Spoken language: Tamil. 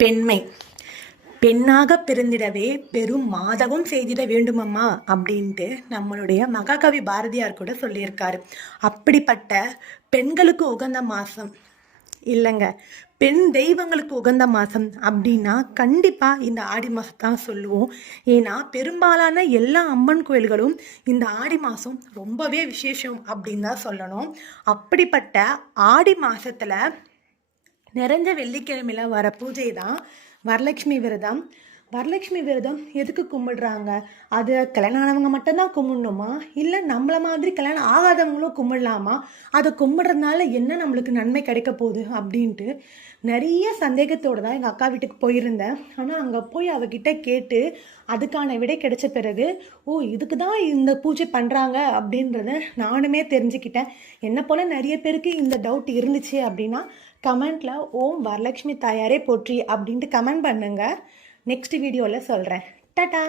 பெண்மை. பெண்ணாக பிறந்திடவே பெரும் மாதவும் செய்திட வேண்டுமம்மா அப்படின்ட்டு நம்மளுடைய மகாகவி பாரதியார் கூட சொல்லியிருக்காரு. அப்படிப்பட்ட பெண்களுக்கு உகந்த மாதம். இல்லைங்க பெண் தெய்வங்களுக்கு உகந்த மாதம் அப்படின்னா கண்டிப்பாக இந்த ஆடி மாதம் தான் சொல்லுவோம். ஏன்னா பெரும்பாலான எல்லா அம்மன் கோயில்களும் இந்த ஆடி மாதம் ரொம்பவே விசேஷம் அப்படின்னு தான் சொல்லணும். அப்படிப்பட்ட ஆடி மாதத்தில் நிறைஞ்ச வெள்ளிக்கிழமையில் வர பூஜை தான். வரலட்சுமி விரதம். வரலட்சுமி விரதம் எதுக்கு கும்பிடுறாங்க? அது கல்யாணம் ஆனவங்க மட்டும்தான் கும்பிடணுமா? இல்லை நம்மள மாதிரி கல்யாணம் ஆகாதவங்களும் கும்பிடலாமா? அதை கும்பிட்றதுனால என்ன நம்மளுக்கு நன்மை கிடைக்க போகுது அப்படின்ட்டு நிறைய சந்தேகத்தோடு தான் எங்கள் அக்கா வீட்டுக்கு போயிருந்தேன். ஆனால் அங்கே போய் அவகிட்ட கேட்டு அதுக்கான விடை கிடைச்ச பிறகு ஓ இதுக்கு தான் இந்த பூஜை பண்ணுறாங்க அப்படின்றத நானுமே தெரிஞ்சுக்கிட்டேன். என்ன போல் நிறைய பேருக்கு இந்த டவுட் இருந்துச்சு அப்படின்னா கமெண்ட்டில் ஓம் வரலட்சுமி தாயாரே போற்றி அப்படின்ட்டு கமெண்ட் பண்ணுங்கள் நெக்ஸ்ட் வீடியோவில் சொல்கிறேன் டாடா